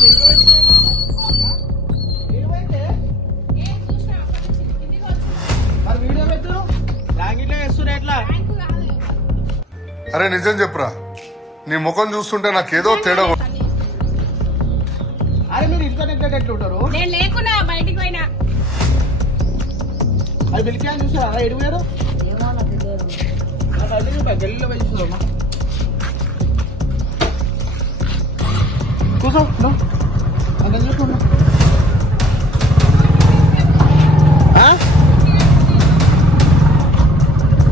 అరే నిజం చెప్పురా, నీ ముఖం చూస్తుంటే నాకేదో తేడా. అరే మీరు ఇంట్లో ఎట్లుంటారు? నేను లేకున్నా బయటికి పోయినా. అది పిలికా చూసారా? ఎడిపోయారు గల్లీలో వేసుకున్నామా? కూర్చో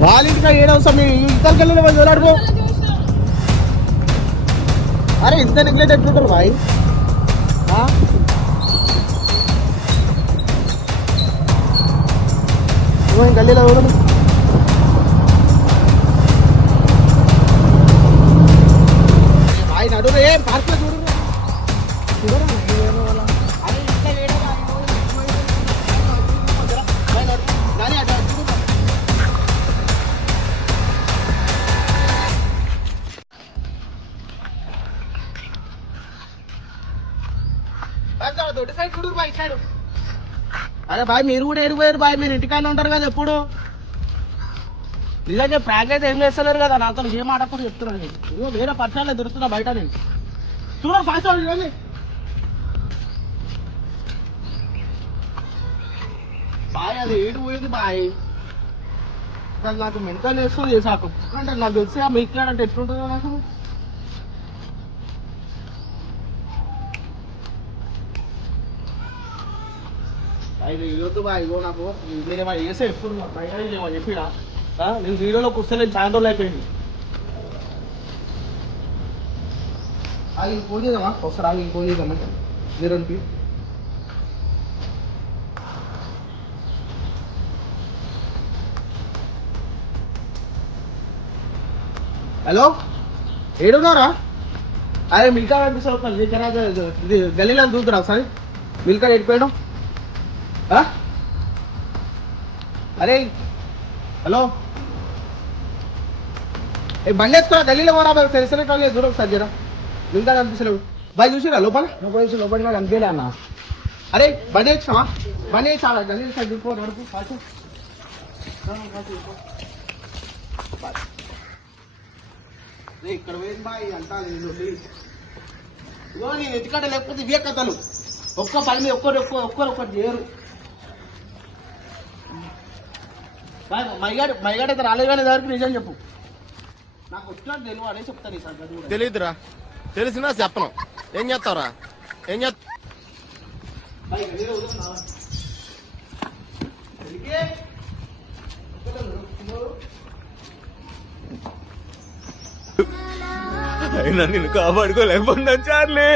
వాళ్ళ ఇంటికా ఏడవసా? మీ ఇతర గల్లీలో వెళ్ళాడుకో. అరే ఇంత నెగ్లెక్ట్ ఎట్లుంటారు బాయ్? గల్లీలో చూడండి. ఆయన అడుగు ఏం పార్క్ లో చూడు. అరే బాయ్ మీరు కూడా ఎడిపోయారు బాయ్. మీరు ఇంటికాయలు ఉంటారు కదా ఎప్పుడు. నిజంగా ప్రాంక్ అయితే ఏం చేస్తలేరు కదా. నాతో ఏం ఆడకుండా చెప్తున్నాను. ఇదిగో వేరే పక్షాలే దొరుకుతున్నా బయట. నేను చూడండి ఫాస్ట్ చూడండి. బాయ్ అది ఏడు పోయింది బాయ్. నాకు మెంటల్ వేస్తుంది చేసాకు. అంటే నాకు తెలిసి ఆ మీకు అంటే ఎట్లుంటుందో నాకు. ఇది ఇవ్వద్దు బాయ్. ఇగో నాకు మీరేమో చేసే ఎప్పుడు బయట ఏమో చెప్పినా నేను వీడియోలో కూర్చొని నేను చాలా రోజులు అయిపోయింది. అది ఫోన్ చేద్దామా ఒకసారి? ఆగి ఫోన్ చేద్దామా మీరుకి? హలో ఏడున్నారా? అరే మిల్కా కనిపిస్తుంది. ఇది గల్లీలో చూద్దురా ఒకసారి. మిల్కా ఎడిపోయాడు. అరే హలో ఏ బండి ఎత్తుకురా గల్లీలో పోరా. తెలిసిన వాళ్ళు దూరం సార్ జరా. మిల్కా కనిపిస్తలేవు బాయ్. చూసిరా లోపల? లోపల కనిపించలే అన్న. అరే బండి వేసినావా? బండి వేసా గల్లీ సార్ దింపో నడుపు. ఇక్కడ పోయింది బాయ్ అంతా. ఇగో నేను ఎత్తికట్ట లేకపోతే ఇవే కథలు. ఒక్క పని మీద ఒక్కరు చేయరు. మైగాడు అయితే రాలేదు కానీ దగ్గరికి నిజం చెప్పు. నాకు వచ్చినట్టు తెలియదు అనే చెప్తాను సార్. తెలియదురా, తెలిసినా చెప్పను. ఏం చేస్తావురా? ఏం చేస్తా? అయినా నేను కాపాడుకోలేకపోతున్నా చార్లీ.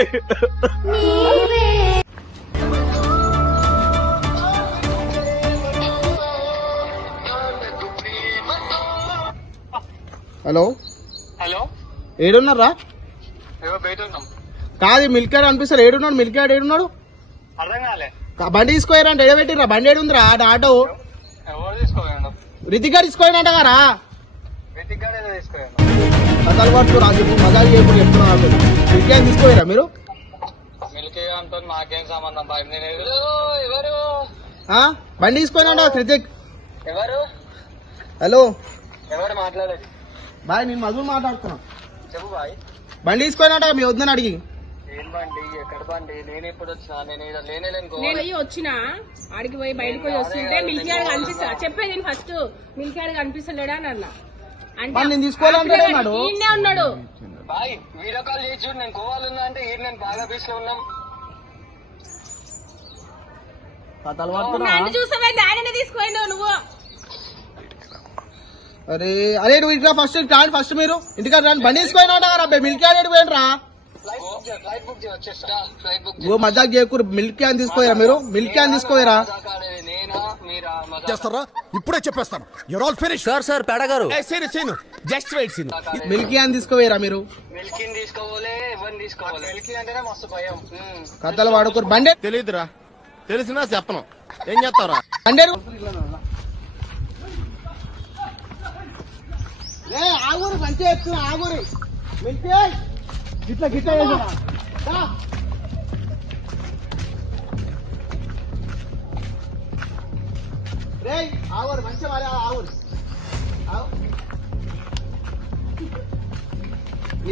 హలో హలో ఏడున్నారా? బయట ఉన్నాం. కాదు మిల్కాడ్ అనిపిస్తారు. ఏడున్నాడు మిల్కాడ్? ఏడున్నాడు? అర్థం కాలే. బండి తీసుకోయారంటే ఎడబెట్టిరా? బండి ఏడుందిరా? ఆటో ఎవరు తీసుకోయాను? రితిక్ తీసుకోయానంట కదా. రితిక్ గారు ఏదో తీసుకోయాను. కథలు పడుతూ రాజు మజాలు చేయకుండా చెప్తున్నారు. మిల్కాడ్ తీసుకోయారా మీరు? మిల్కే అంతా నాకేం సంబంధం బాయ్. నేను ఎవరు బండి తీసుకోయినా రితిక్? ఎవరు? హలో ఎవరు మాట్లాడేది? బాయ్ నేను మధు మాట్లాడుతున్నా. చెప్పు బాయ్. బండి తీసుకోయినట మీ వద్దని అడిగి. ఏం బండి? ఎక్కడ బండి? నేను ఎప్పుడు వచ్చినా? నేను నేను వచ్చినా ఆడికి పోయి బయటకు పోయి వస్తుంటే మిల్కాడ్ కనిపిస్తా. చెప్పేది నేను ఫస్ట్ మిల్కాడ్ కనిపిస్తలేడా అని అన్నా. అంటే నేను తీసుకోవాలంటే ఉన్నాడు బాయ్. వీడియో కాల్ చేసి చూడు. నేను గోవాలో ఉన్నా అంటే నేను బాగా బీచ్ లో ఉన్నాం. చూసావైంది ఆయననే తీసుకోండు నువ్వు. అరే అరే నువ్వు ఇంట్లో ఫస్ట్ కాదు. ఫస్ట్ మీరు ఇంటికాడ రండి. బండి తీసుకోయినా మిల్కాడ్ పోయినరా? ఓ మజాక్ చేయకూరు. మిల్క్ క్యాన్ తీసుకోయారా మీరు? మిల్క్ క్యాన్ తీసుకోయారా? ఇప్పుడే చెప్పేస్తాను. Your all finish. సార్ పేడ గారు just wait seen. Milk can తీసుకోయారా మీరు? మిల్కీ తీసుకోవాలి. ఎవరిని తీసుకోవాలి? మిల్కీ అంటేనే మస్తు భయం. కథలు వాడుకోరు. బండి తెలియదురా, తెలిసినా చెప్పను. ఏం చేస్తావురా? బండి ఆగురు మంచిగా చెప్తున్నా. ఆగురు మిల్క్ గిట్లా గిట్లా రే ఆవురు మంచిగా మరి ఆవురు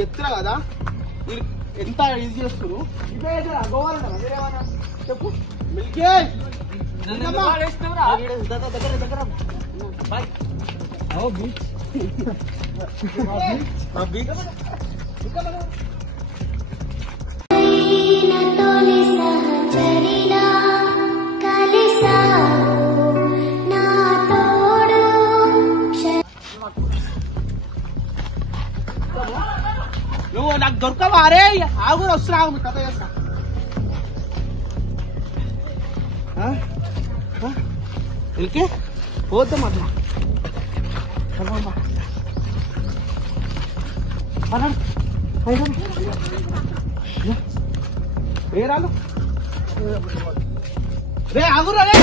ఎత్తురా కదా వీళ్ళు ఎంత ఇది చేస్తున్నారు ఇదే గోవాలన్నా మీరేమన్నా చెప్పు మిల్కీ దగ్గర నువ్వు నాకు దొరకవా అరే ఆగురు వస్తున్నావు మీ కథ చేస్తా మిల్కీ పోతాం అట్లా ఏ రాను రే ఆగురా రే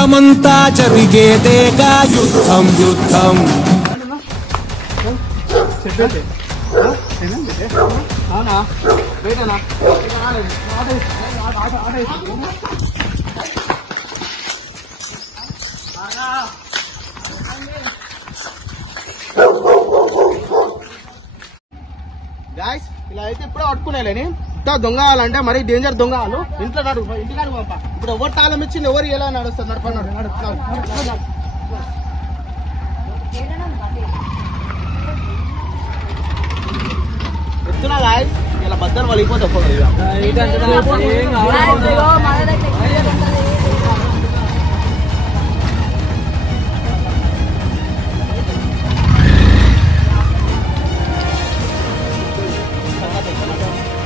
యుద్ధమంతా జరిగేదేగా యుద్ధం యుద్ధం అవునా బయటనా గాయ్స్ ఇలా అయితే ఇప్పుడే పట్టుకునేలేని దొంగ కావాలంటే మరీ డేంజర్ దొంగ వాళ్ళు ఇంట్లో నడు ఇంటికాడు పంప ఇప్పుడు ఎవరు తాళం ఇచ్చింది ఎవరు ఎలా నడుస్తారు నడపన్నాడు ఎత్తున్నా గాయ్స్ ఇలా బద్దలు వలిగిపోతే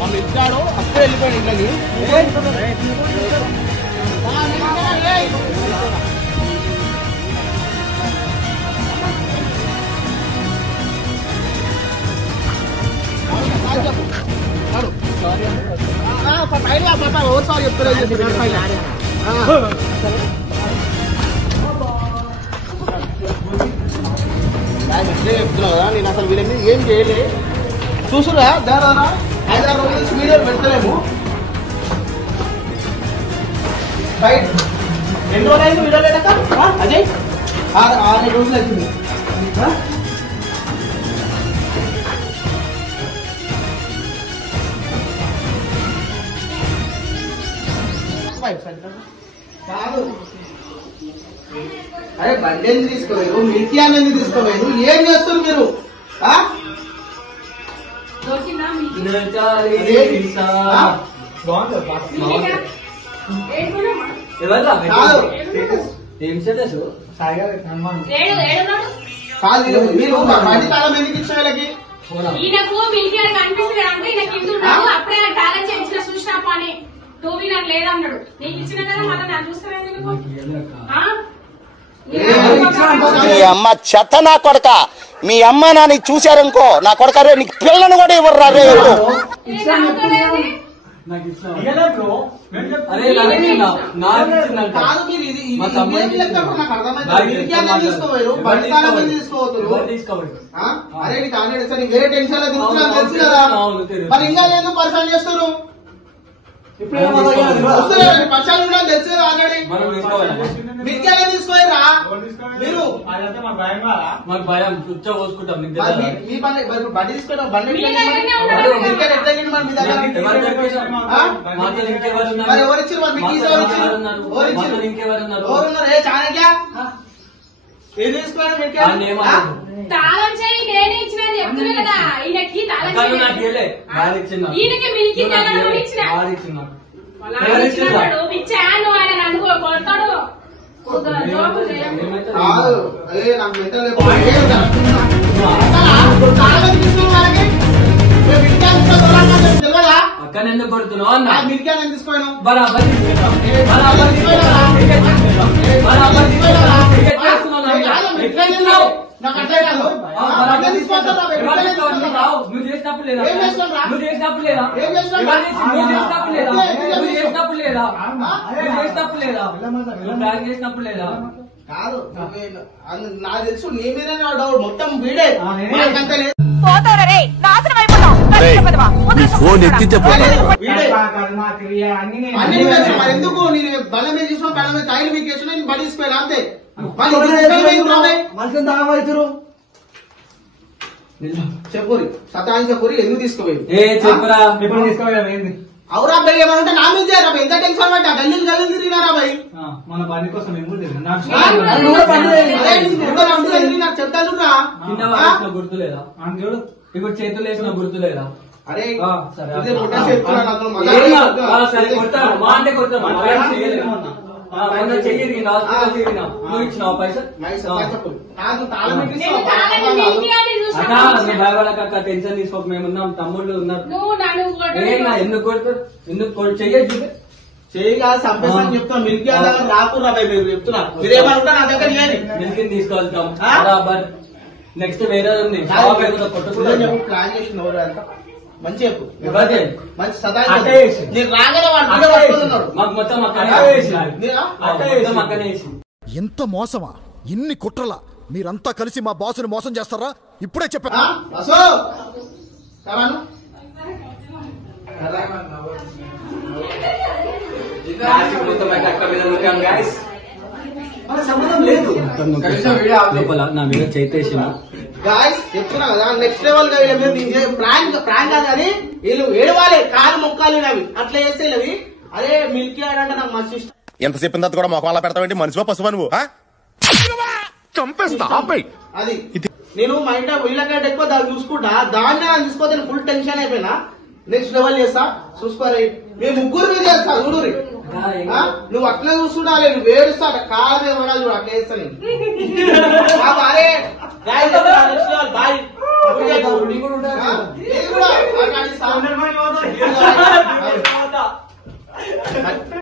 మమ్మల్ని ఇచ్చాడు అప్పుడే వెళ్ళిపోయాడు ఇంట్లోకి సారీ చెప్తున్నావు కదా నేను అసలు వీళ్ళని ఏం చేయలే చూసురా దారా 5-6 రోజుల నుంచి వీడియోలు పెడతలేము బయట 2 రోజులు అయింది వీడియో లేక అజయ్ 6 రోజులు అవుతుంది కాదు అరే బండి ఎందుకు తీసుకోలేదు మిల్కీ అని ఎందుకు తీసుకోలేదు ఏం చేస్తారు మీరు మీరు బండి తాళం ఎందుకు ఇచ్చిన వీళ్ళకి ఈయనకు మిల్కీ అని కనిపిస్తుంది అంటే ఈయన కింద ఉన్నాడు అప్పుడే నాకు తాళం చేయించిన చూసినా పని 2 వీలర్ లేదన్నాడు నీకు ఇచ్చిన కదా మళ్ళీ నేను చూస్తాను మీ అమ్మ చెత్త నా కొడక మీ అమ్మ నాని చూశారనుకో నా కొడక రే నీకు పిల్లను కూడా ఇవ్వరు రే అరే నీకు ఆల్రెడీ సరే వేరే టెన్షన్ తెలుసు కదా మరి ఇంకా లేదు పరిచయం చేస్తారు పరిచయం కూడా తెలుసు కదా ఆల్రెడీ మీకు ఎలా తీసుకోరా మీరు భయం చుచ్చ పోసుకుంటాం మీ బండి తీసుకుంటాం బండి ఎవరిచ్చారు ఏ చాణక్య ఏం తీసుకోవాలి తాళం చేయి నేనే ఇచ్చిన చెప్తున్నా కదా ఈయనకి ఈయనకి మిల్కీ ఇచ్చిన పిచ్చాను ఆయన అనుకో కొడతాడు నాకు అక్కని ఎందుకు కొడుతున్నావు అన్న మిల్కీ అని తీసుకోను బరాబర్ తీసుకెళ్తాం. బరాబర్ తీసుకెళ్తాం. టికెట్ తీసుకెళ్తాం. బరాబర్ తీసుకెళ్తాం. టికెట్ తీసుకున్నాం నా మీద. నాకు అట్లే కాదు బరాబర్ తీసుకెళ్తాం. ఎవరు తీసుకెళ్తావు? నువ్వు రావు. నువ్వు చేసినప్పుడు లేదా? ఏం చేస్తాను రా? నువ్వు చేసినప్పుడు లేదా? ఏం చేస్తాను? ఎవరు చేసి- నువ్వు చేసినప్పుడు లేదా? నువ్వు చేసినప్పుడు లేదా? నువ్వు చేసినప్పుడు లేదా? నువ్వు ప్లాన్ చేసినప్పుడు లేదా? కాదు నాకు తెలుసు నీ మీద డౌట్ మొత్తం వీడే మనకంతా లేదు. నీ ఫోన్ ఎత్తితే పోతా వీడే నాకు అన్ని అన్ని తెలుసు. మరి ఎందుకు నేను బల్ల మీద తీసుకుని బల్ల మీద టైల్ మీకు వేసిన నేను బలి తీసుకుపోయినా అంతే మనుషులు తాగబడుతురు చెప్పురి సతాయించకూరి ఎందుకు తీసుకుపోయి చెప్పురా ఎప్పుడు తీసుకోవాలి అవురా అబ్బాయి ఏమంటే నా మీద చేయరా ఎంత టెన్షన్ పడ్డా గల్లీలు గల్లీలు తిరిగినారా అబ్బాయి మన పని కోసం ఏమో నాకు చెప్తాను రా కింద వేసిన గుర్తు లేదా చూడు ఇప్పుడు చేతులు వేసిన గుర్తు లేదా అరే సరే ఇదే రొట్టె చెప్తున్నా నాకు సరే కొడతాను మా అంటే కొడతాను చెయ్యి హాస్పిటల్ తిరిగినా నువ్వు ఇచ్చినావు పైసలు కాదు తాళం నేను తాళం మిల్కీ అని చూసినా భయపడక టెన్షన్ తీసుకోక మేము ఉన్నాం తమ్ముళ్ళు ఉన్నారు నువ్వు నన్ను ఏనా ఎందుకు కొడుతారు ఎందుకు చెయ్యొచ్చు చేయి కాదు సంపేసని చెప్తాను మిల్కీ దగ్గర రాకురా మీరు చెప్తున్నా మీరేమనుకుంటా నా దగ్గర ఇవ్వండి మిల్కి తీసుకెళ్తాం బరాబర్ నెక్స్ట్ వేరే ఉంది కొట్టుకుంటా ప్లాన్ చేసిన అంతా మంచి చెప్పు ఎవరిది? మంచి సదా అట్టే వేసి. నీకు రాగానే వాడు పట్టుకున్నాడు మాకు మొత్తం అక్కడే మొత్తం అక్కడే వేసి ఎంత మోసమా ఇన్ని కుట్రలా మీరంతా కలిసి మా బాసుని మోసం చేస్తారా ఇప్పుడే చెప్పా అసో కరాను సంబంధం లేదు లోపల నా మీద చైతేసిన గాయస్ చెప్తున్నా కదా నెక్స్ట్ లెవెల్ గా వీళ్ళ మీద ప్రాంక్ కాదు అని వీళ్ళు ఏడవాలి కాలు మొక్కాలి అవి అట్లా చేస్తే అవి అదే మిల్కీ ఆడంటే నాకు మంచి ఇష్టం ఎంత చెప్పిన తర్వాత కూడా మొఖం అలా పెడతావేంటి మనిషివా పశువా నువ్వు చంపేస్తా ఆపై అది నేను మా ఇంట్లో వీళ్ళకంటే ఎక్కువ దాన్ని చూసుకుంటా దాన్ని చూసుకోతే ఫుల్ టెన్షన్ అయిపోయినా నెక్స్ట్ లెవెల్ చేస్తా చూసుకోవాలి మేము ముగ్గురు మీద చేస్తా చూడురి నువ్వు అట్లా చూస్తుండాలి నువ్వు వేడుస్తా కాదు ఎవడా చూడు అట్లా చేస్తా నేను బాయ్